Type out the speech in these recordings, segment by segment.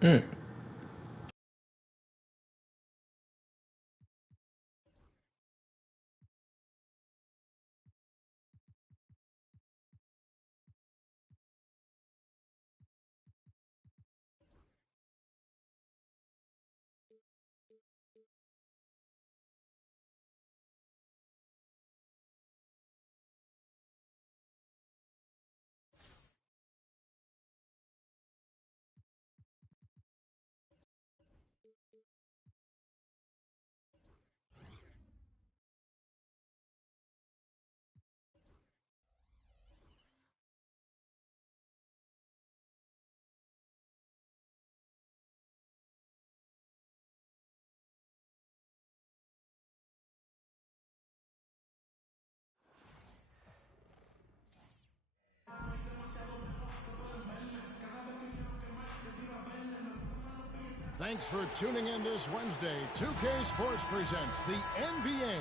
うん。Thanks for tuning in this Wednesday. 2K Sports presents the NBA.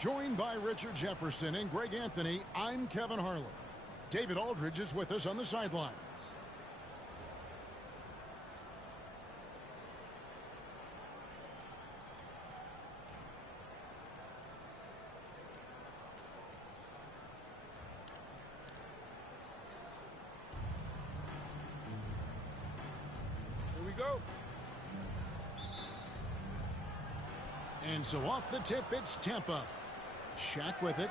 Joined by Richard Jefferson and Greg Anthony, I'm Kevin Harlan. David Aldridge is with us on the sidelines. Here we go. And so off the tip, it's Tampa. Shaq with it.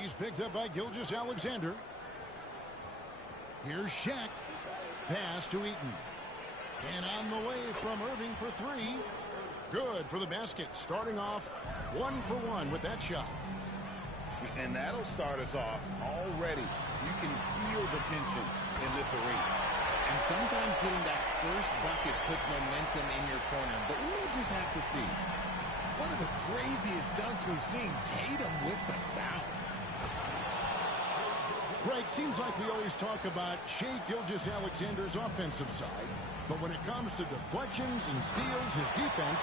He's picked up by Gilgeous-Alexander. Here's Shaq. Pass to Eaton. And on the way from Irving for three. Good for the basket. Starting off 1 for 1 with that shot. And that'll start us off already. You can feel the tension in this arena. And sometimes getting that first bucket puts momentum in your corner. But we'll just have to see. One of the craziest dunks we've seen. Tatum with the bounce. Greg, seems like we always talk about Shai Gilgeous-Alexander's offensive side. But when it comes to deflections and steals, his defense,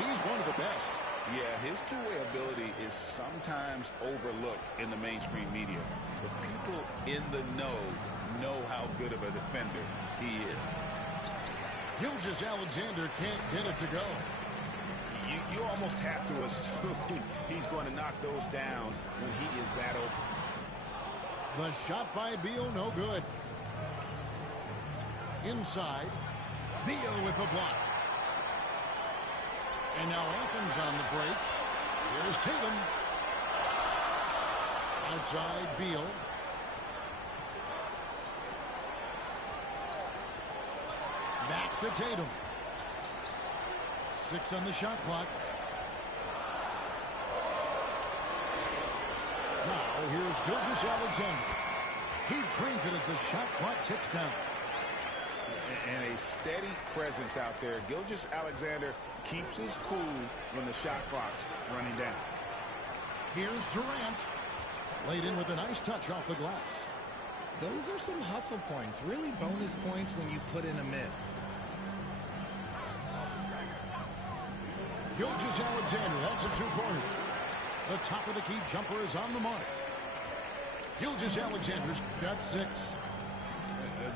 he's one of the best. Yeah, his two-way ability is sometimes overlooked in the mainstream media. But people in the know how good of a defender he is. Gilgeous-Alexander can't get it to go. You almost have to assume he's going to knock those down when he is that open. The shot by Beal, no good. Inside, Beal with the block. And now Athens on the break. Here's Tatum. Outside, Beal. Back to Tatum. 6 on the shot clock. Now here's Gilgeous-Alexander. He drains it as the shot clock ticks down. And a steady presence out there. Gilgeous-Alexander keeps his cool when the shot clock's running down. Here's Durant. Laid in with a nice touch off the glass. Those are some hustle points. Really bonus points when you put in a miss. Gilgeous-Alexander, that's a two-pointer. The top of the key jumper is on the mark. Gilgeous-Alexander's got 6.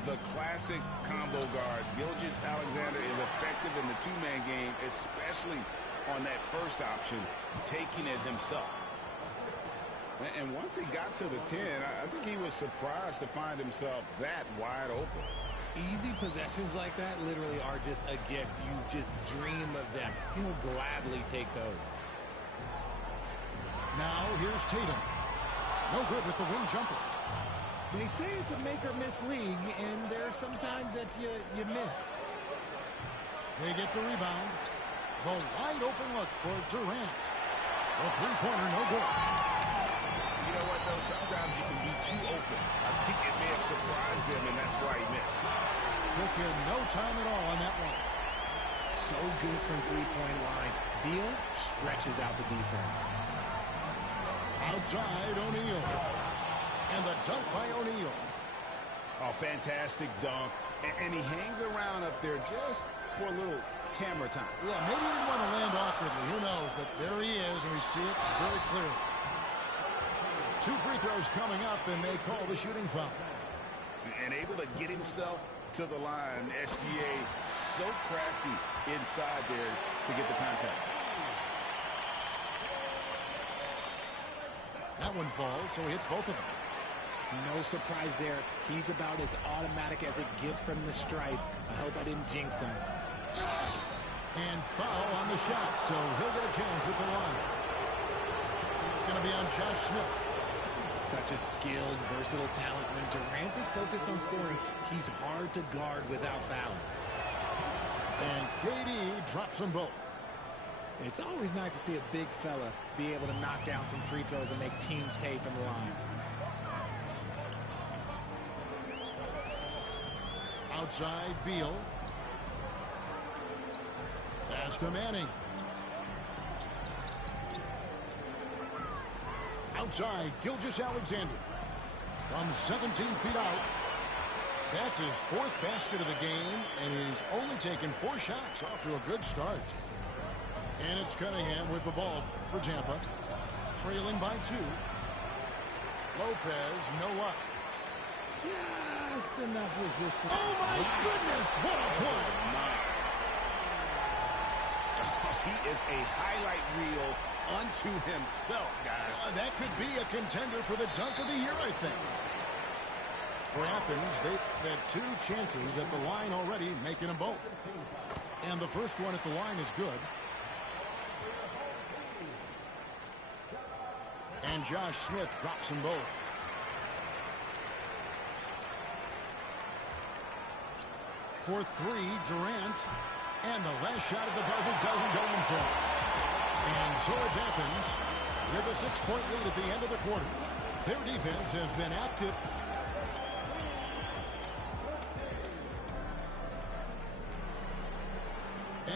The classic combo guard. Gilgeous-Alexander is effective in the two-man game, especially on that first option, taking it himself. And once he got to the 10, I think he was surprised to find himself that wide open. Easy possessions like that literally are just a gift. You just dream of them. He'll gladly take those. Now here's Tatum. No good with the wing jumper. They say it's a make-or-miss league, and there are some times that you miss. They get the rebound. The wide open look for Durant. The three-pointer, no good. You know what, though? Sometimes you can be too open. I think it may have surprised him, and that's why he missed. Took him no time at all on that one. So good from three-point line. Beal stretches out the defense. Outside, O'Neal. And the dunk by O'Neal. Oh, fantastic dunk. And he hangs around up there just for a little camera time. Yeah, maybe he didn't want to land awkwardly. Who knows? But there he is, and we see it very clearly. 2 free throws coming up, and they call the shooting foul. And able to get himself to the line. SGA so crafty inside there to get the contact. That one falls, so he hits both of them. No surprise there. He's about as automatic as it gets from the stripe. I hope I didn't jinx him. And foul on the shot, so he'll get a chance at the line. It's going to be on Josh Smith. Such a skilled, versatile talent. When Durant is focused on scoring, he's hard to guard without fouling. And KD drops them both. It's always nice to see a big fella be able to knock down some free throws and make teams pay from the line. Outside, Beal. Pass to Manning. Outside, Gilgeous-Alexander. From 17 feet out. That's his fourth basket of the game, and he's only taken 4 shots. Off to a good start. And it's Cunningham with the ball for Tampa. Trailing by 2. Lopez, no luck. Just enough resistance. Oh, my goodness. What a play. He is a highlight reel unto himself, guys. That could be a contender for the dunk of the year, I think. For Athens, they've had 2 chances at the line already, making them both. And the first one at the line is good. And Josh Smith drops them both. For 3, Durant. And the last shot at the buzzer doesn't go in front. And so it's Athens with a 6-point lead at the end of the quarter. Their defense has been active.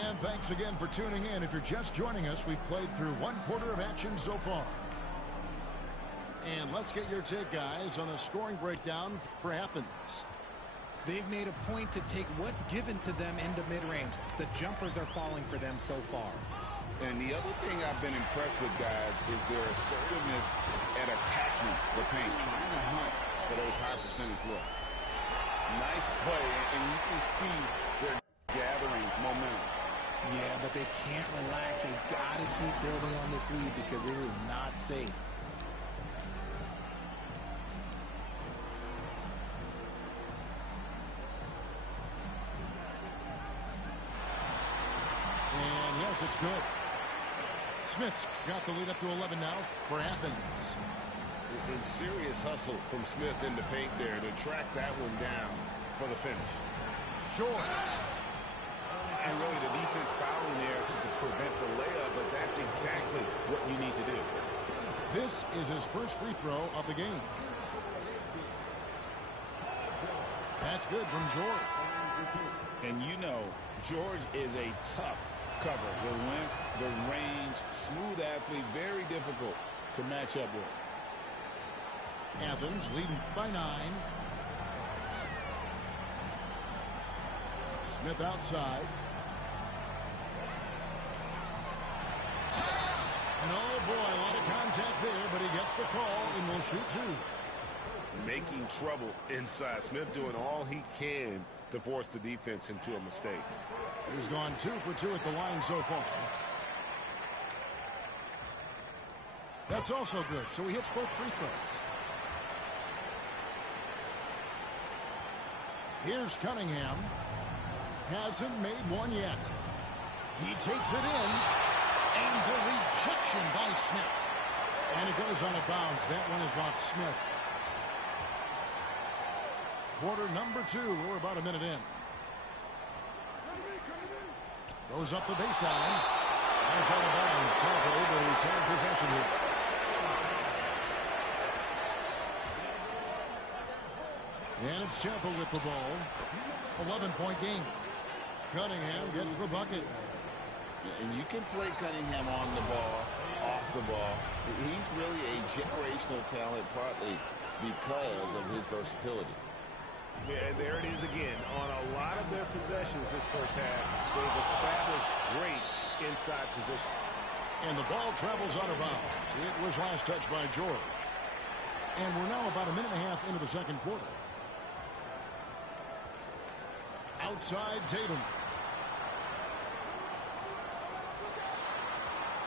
And thanks again for tuning in. If you're just joining us, we've played through 1 quarter of action so far. And let's get your take, guys, on the scoring breakdown for Athens. They've made a point to take what's given to them in the mid-range. The jumpers are falling for them so far. And the other thing I've been impressed with, guys, is their assertiveness at attacking the paint, trying to hunt for those high percentage looks. Nice play, and you can see they're gathering momentum. Yeah, but they can't relax. They got to keep building on this lead because it is not safe. And yes, it's good. Smith's got the lead up to 11 now for Athens. And serious hustle from Smith in the paint there to track that one down for the finish. Sure. And really the defense fouling there to prevent the layup, but that's exactly what you need to do. This is his first free throw of the game. That's good from George. And you know, George is a tough cover. The length, the range, smooth athlete, very difficult to match up with. Athens leading by 9. Smith outside. And oh boy, a lot of contact there, but he gets the call and will shoot 2. Making trouble inside. Smith doing all he can to force the defense into a mistake. He's gone 2 for 2 at the line so far. That's also good, so he hits both free throws. Here's Cunningham. Hasn't made one yet. He takes it in. And the rejection by Smith. And it goes out of bounds. That one is off Smith. Quarter number 2. We're about a minute in. Goes up the baseline. That's out of bounds. Tampa able to retain possession here. And it's Tampa with the ball. 11-point game. Cunningham gets the bucket. And you can play Cunningham on the ball, off the ball. He's really a generational talent, partly because of his versatility. Yeah, and there it is again. On a lot of their possessions this first half, they've established great inside position. And the ball travels out of bounds. It was last touched by George. And we're now about a minute and a half into the second quarter. Outside Tatum.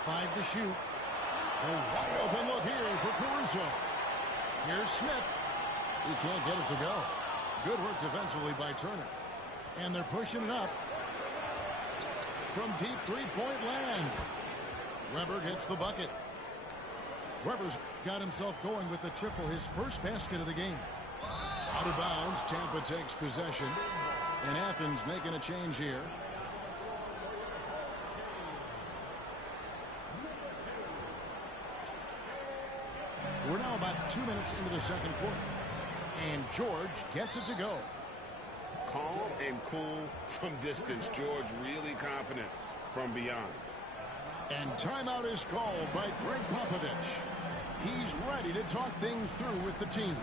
5 to shoot. A wide open look here for Caruso. Here's Smith. He can't get it to go. Good work defensively by Turner. And they're pushing it up. From deep three-point land. Weber gets the bucket. Weber's got himself going with the triple, his first basket of the game. Out of bounds, Tampa takes possession. And Athens making a change here. We're now about 2 minutes into the second quarter. And George gets it to go. Calm and cool from distance. George really confident from beyond. And timeout is called by Greg Popovich. He's ready to talk things through with the team.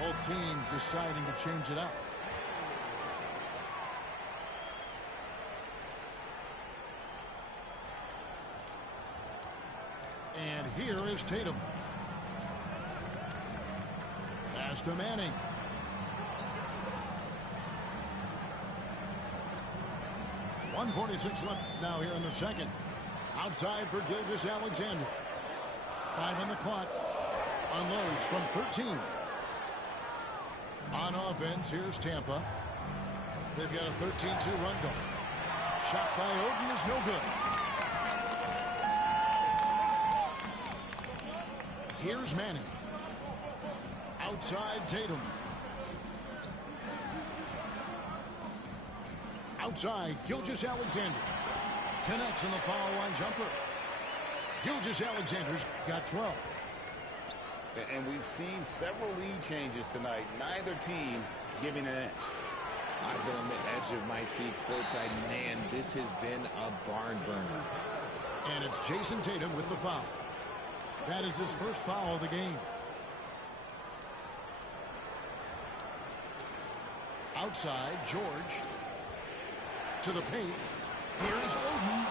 Both teams deciding to change it up. And here is Tatum. Pass to Manning. .146 left now here in the second. Outside for Gilgeous-Alexander. 5 on the clock. Unloads from 13. On offense, here's Tampa. They've got a 13-2 run going. Shot by Oden is no good. Here's Manning. Outside Tatum. Outside Gilgeous-Alexander. Connects in the foul line jumper. Gilgeous-Alexander's got 12. And we've seen several lead changes tonight. Neither team giving an inch. I've been on the edge of my seat courtside. Man, this has been a barn burner. And it's Jason Tatum with the foul. That is his first foul of the game. Outside, George. To the paint. Here's Oden.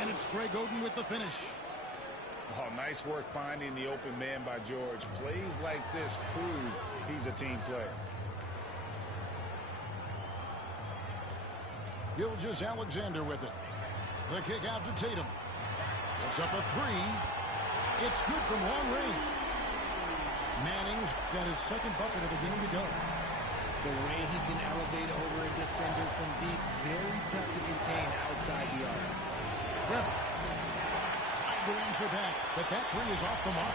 And it's Greg Oden with the finish. Oh, nice work finding the open man by George. Plays like this prove he's a team player. Gilgeous-Alexander with it. The kick out to Tatum. It's up a three. It's good from long range. Manning's got his second bucket of the game to go. The way he can elevate over a defender from deep, very tough to contain outside the arc. Weber trying to answer back, but that three is off the mark.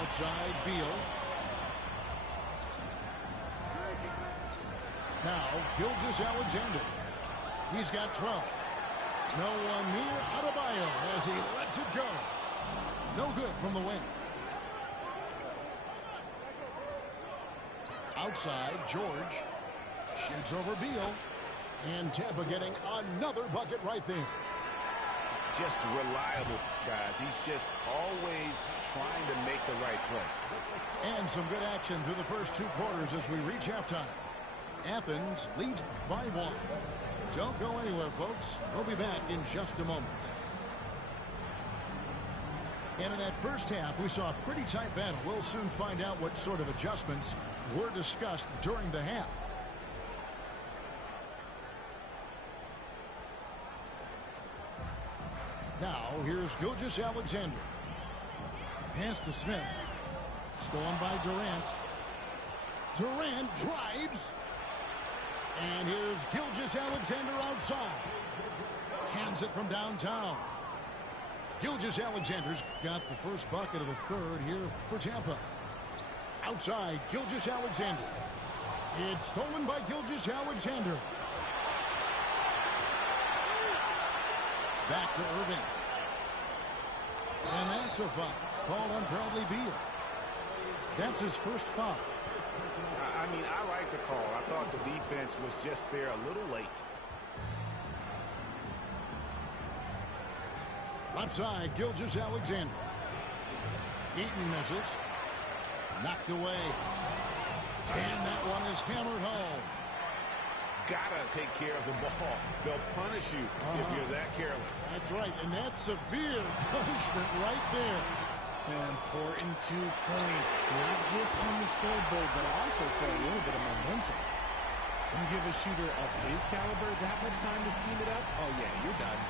Outside, Beal. Now, Gilgeous-Alexander. He's got 12. No one near Adebayo as he lets it go. No good from the wing. Outside, George shoots over Beal. And Tampa getting another bucket right there. Just reliable, guys. He's just always trying to make the right play. And some good action through the first two quarters as we reach halftime. Athens leads by 1. Don't go anywhere, folks. We'll be back in just a moment. And in that first half, we saw a pretty tight battle. We'll soon find out what sort of adjustments were discussed during the half. Now, here's Gilgeous-Alexander. Pass to Smith. Stolen by Durant. Durant drives. And here's Gilgeous-Alexander outside. Cans it from downtown. Gilgeous-Alexander's got the first bucket of the third here for Tampa. Outside, Gilgeous-Alexander. It's stolen by Gilgeous-Alexander. Back to Irving. And that's a foul called on Bradley Beal. That's his first foul. I mean, I like the call. I thought the defense was just there a little late. Left side, Gilgeous-Alexander. Eaton misses. Knocked away. And that one is hammered home. Gotta take care of the ball. They'll punish you if you're that careless. That's right, and that's severe punishment right there. An important 2-point, not just on the scoreboard, but also for a little bit of momentum. You give a shooter of his caliber that much time to seam it up, oh yeah, you're done.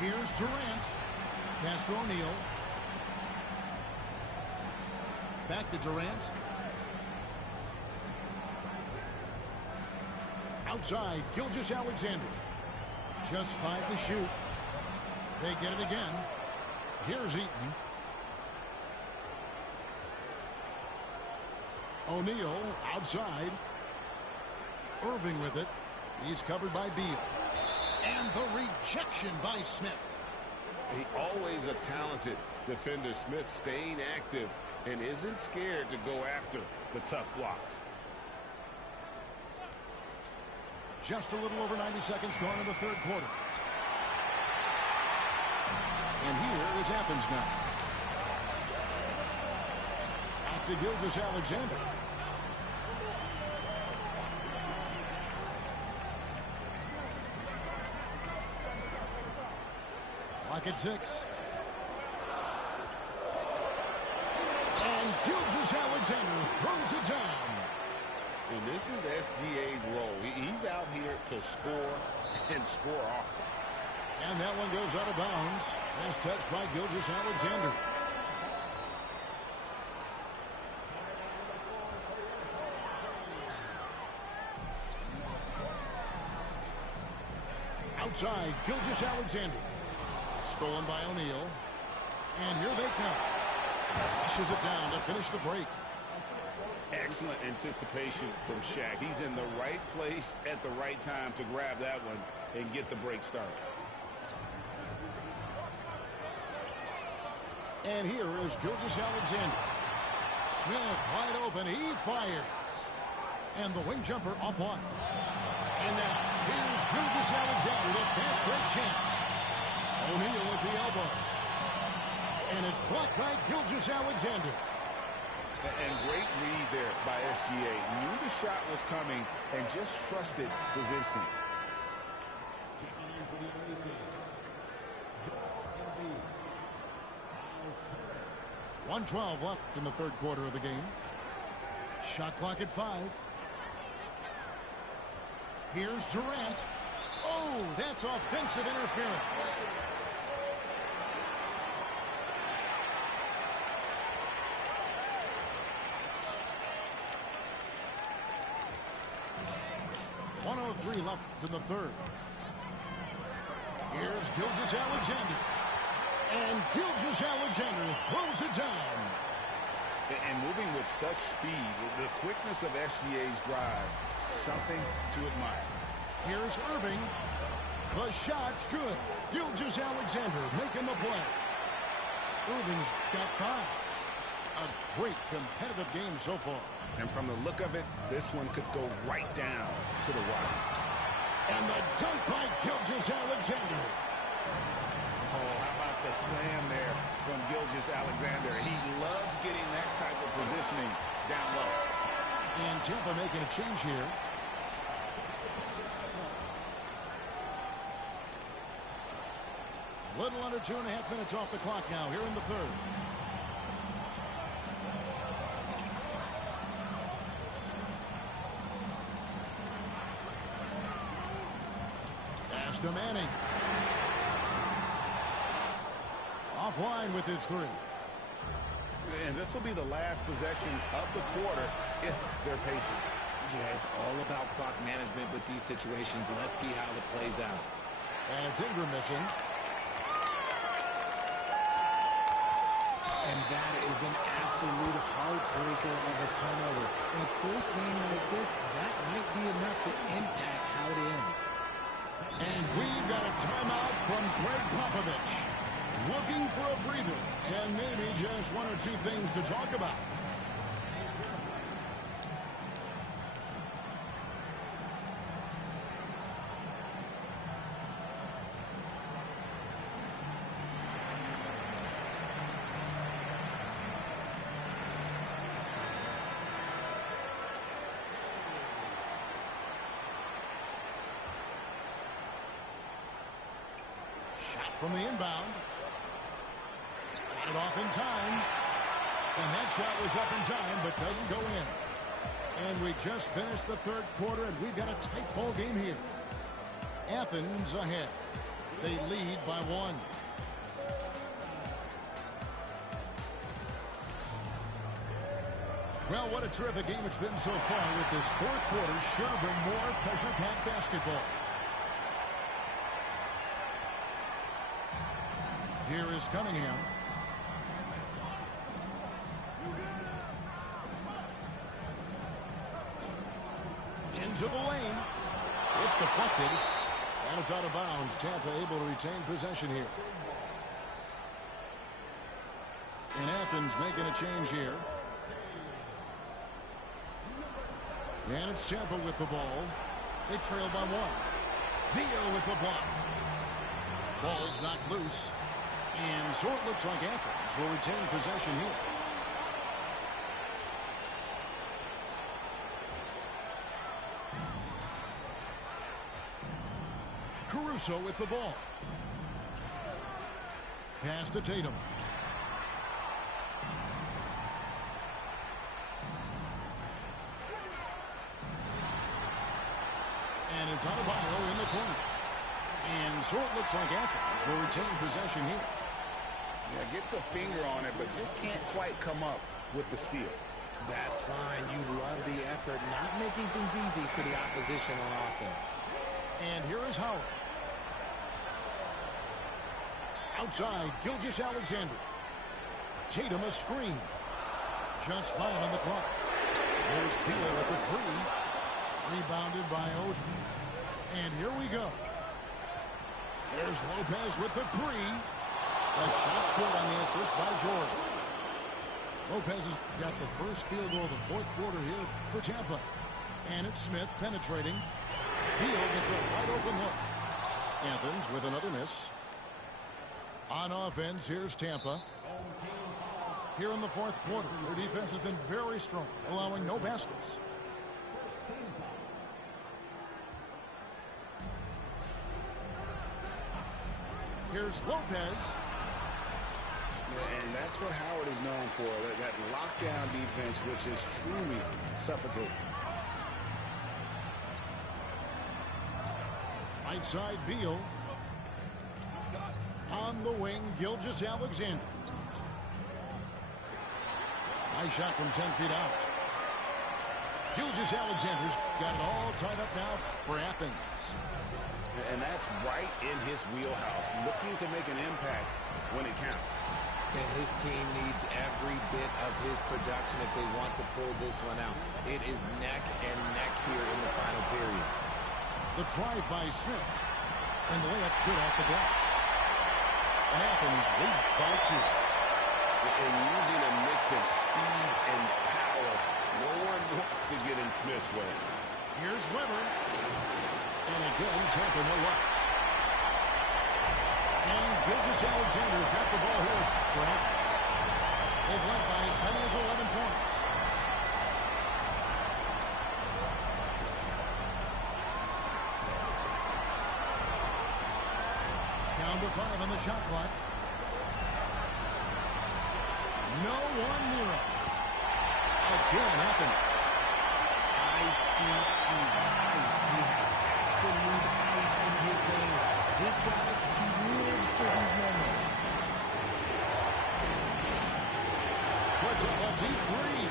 Here's Durant. Pass to O'Neal. Back to Durant. Outside, Gilgeous-Alexander. Just 5 to shoot. They get it again. Here's Eaton. O'Neal outside. Irving with it. He's covered by Beal. And the rejection by Smith. Always a talented defender. Smith staying active and isn't scared to go after the tough blocks. Just a little over 90 seconds gone in the third quarter. And here is Athens now. Back to Gilgeous-Alexander. Clock at 6. And Gilgeous-Alexander throws it down. And this is SGA's role. He's out here to score and score often. And that one goes out of bounds. Last touch by Gilgeous-Alexander. Outside, Gilgeous-Alexander. Stolen by O'Neal. And here they come. Flushes it down to finish the break. Excellent anticipation from Shaq. He's in the right place at the right time to grab that one and get the break started. And here is Gilgeous-Alexander. Smith wide open. He fires. And the wing jumper offline. And now here's Gilgeous-Alexander, the fast break chance. O'Neal at the elbow. And it's blocked by Gilgeous-Alexander. And great read there by SGA. Knew the shot was coming and just trusted his instincts. 1:12 left in the third quarter of the game. Shot clock at 5. Here's Durant. Oh, that's offensive interference. .103 left in the third. Here's Gilgeous-Alexander. And Gilgeous-Alexander throws it down. And moving with such speed, the quickness of SGA's drives, something to admire. Here's Irving. The shot's good. Gilgeous-Alexander making the play. Irving's got 5. A great competitive game so far. And from the look of it, this one could go right down to the wire. And the dunk by Gilgeous-Alexander. Oh, how about the slam there from Gilgeous-Alexander? He loves getting that type of positioning down low. And Tampa making a change here. A little under 2.5 minutes off the clock now here in the third. Pass to Manning. Offline with his 3. And this will be the last possession of the quarter if they're patient. Yeah, it's all about clock management with these situations. Let's see how it plays out. And it's Ingram missing. And that is an absolute heartbreaker of a turnover. In a close game like this, that might be enough to impact how it ends. And we've got a timeout from Greg Popovich. Looking for a breather and maybe just 1 or 2 things to talk about. Back from the inbound. Got it off in time. And that shot was up in time, but doesn't go in. And we just finished the third quarter, and we've got a tight ball game here. Athens ahead. They lead by 1. Well, what a terrific game it's been so far, with this fourth quarter sure to bring more pressure-packed basketball. Here is Cunningham. Into the lane. It's deflected. And it's out of bounds. Tampa able to retain possession here. And Athens making a change here. And it's Tampa with the ball. They trail by 1. Beal with the block. Ball's knocked loose. And so it looks like Athens will retain possession here. Caruso with the ball. Pass to Tatum. And it's Adebayo in the corner. And so it looks like Athens will retain possession here. Yeah, gets a finger on it, but just can't quite come up with the steal. That's fine. You love the effort, not making things easy for the opposition on offense. And here is Howard. Outside, Gilgeous-Alexander. Tatum a screen. Just 5 on the clock. There's Beal with the 3. Rebounded by Oden. And here we go. There's Lopez with the 3. A shot scored on the assist by George. Lopez has got the first field goal of the fourth quarter here for Tampa. And it's Smith penetrating. Beal gets a wide open look. Athens with another miss. On offense, here's Tampa. Here in the fourth quarter, their defense has been very strong, allowing no baskets. Here's Lopez. And that's what Howard is known for, that lockdown defense, which is truly suffocating. Right side, Beal. On the wing, Gilgeous-Alexander. Nice shot from 10 feet out. Gilgeous-Alexander's got it all tied up now for Athens. And that's right in his wheelhouse, looking to make an impact when it counts. And his team needs every bit of his production if they want to pull this one out. It is neck and neck here in the final period. The drive by Smith. And the layup's good off the glass. And Athens leads by 2. And using a mix of speed and power, no one wants to get in Smith's way. Here's Weber. And again, Tampa no luck. And Gilgeous-Alexander's got the ball here for Athens. They've led by as many as 11 points. Down to 5 on the shot clock. No one near him. Again, Athens. Ice. He has absolute ice in his veins. This guy, he lives for these moments. Puts up a deep 3.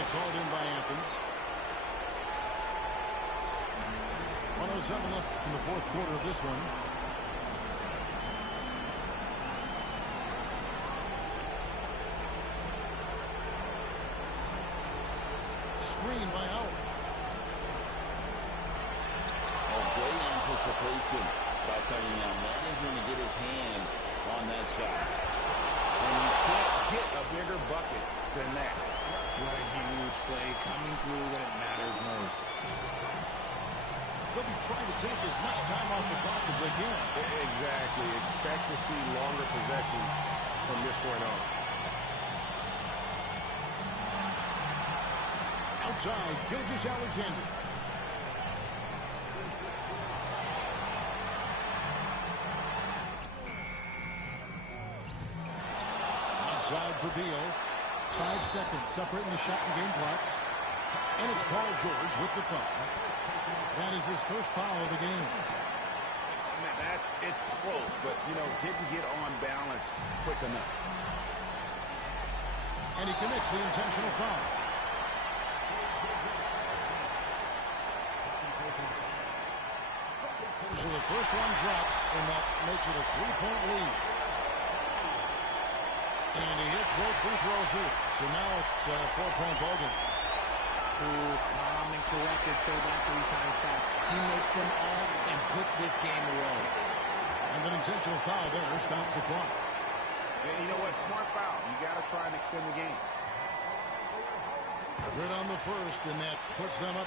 It's hauled in by Athens. 107 left in the fourth quarter of this one. Screen by Howard. Great anticipation by Cunningham, managing to get his hand on that shot. And you can't get a bigger bucket than that. What a huge play coming through when it matters most. They'll be trying to take as much time off the clock as they can. Exactly. Expect to see longer possessions from this point on. Outside, Gilgeous-Alexander. side for Beal. 5 seconds separating the shot and game clocks. And it's Paul George with the foul. That is his first foul of the game. It's close, but, didn't get on balance quick enough. And he commits the intentional foul. So the first one drops, and that makes it a 3-point lead. And he hits both free throws here. So now it's a 4-point ball game. Ooh, calm and collected. Say that 3 times fast. He makes them all and puts this game away. And an intentional foul there stops the clock. And you know what? Smart foul. You got to try and extend the game. Good on the first, and that puts them up.